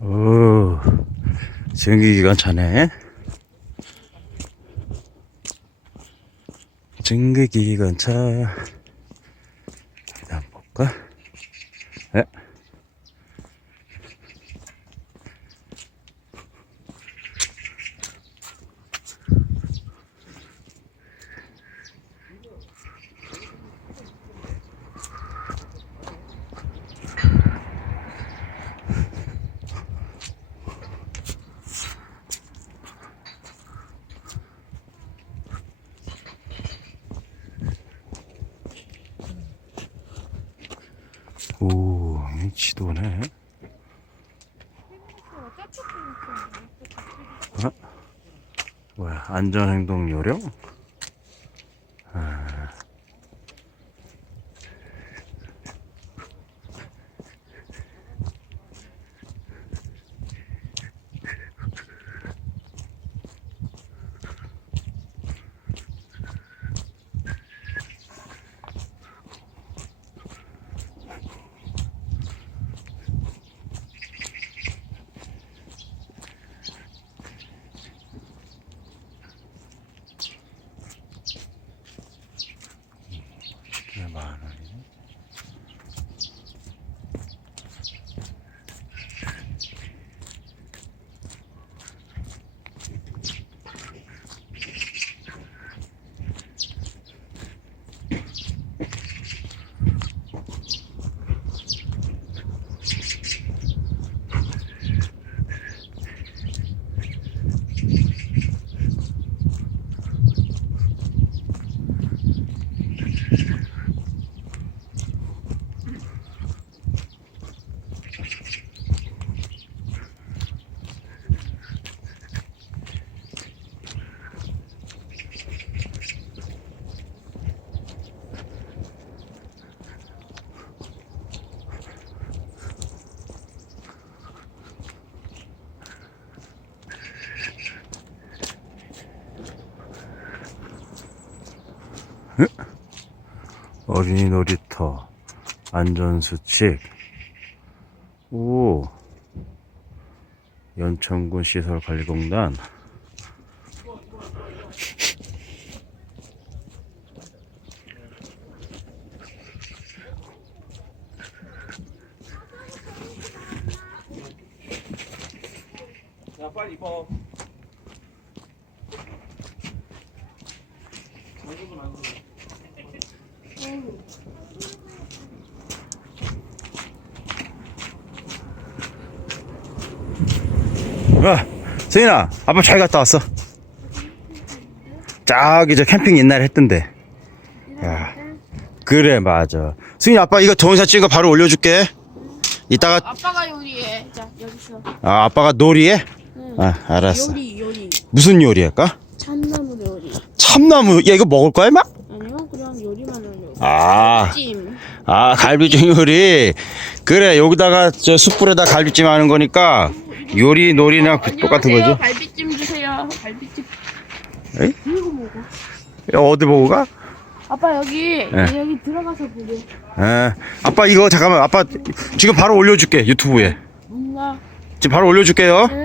오, 증기기관 차네. 증기기관 차. 일단 볼까? 에? 지도네. 어? 뭐야, 안전행동 요령? 응? 어린이 놀이터 안전수칙 오. 연천군 시설관리공단. 야 빨리 입어. 야 세인아 아빠 잘 갔다 왔어 저기 저 캠핑 옛날에 했던데 야 그래 맞아 수인이 아빠 이거 동영상 찍어 바로 올려줄게 이따가 아빠가 요리해. 자 여기서. 아, 아빠가 놀이해? 아 알았어 요리 요리. 무슨 요리할까? 참나무 요리. 참나무 야 이거 먹을 거야 임 아, 찜. 아 갈비찜 요리 그래 여기다가 저 숯불에다 갈비찜 하는 거니까 요리 놀이랑 그 똑같은 안녕하세요. 거죠? 갈비찜 주세요. 갈비찜. 에이? 이거 먹어. 야, 어디 보고 가? 아빠 여기 네. 여기 들어가서 보게. 에, 아빠 이거 잠깐만 아빠 지금 바로 올려줄게 유튜브에 뭔가. 지금 바로 올려줄게요 응.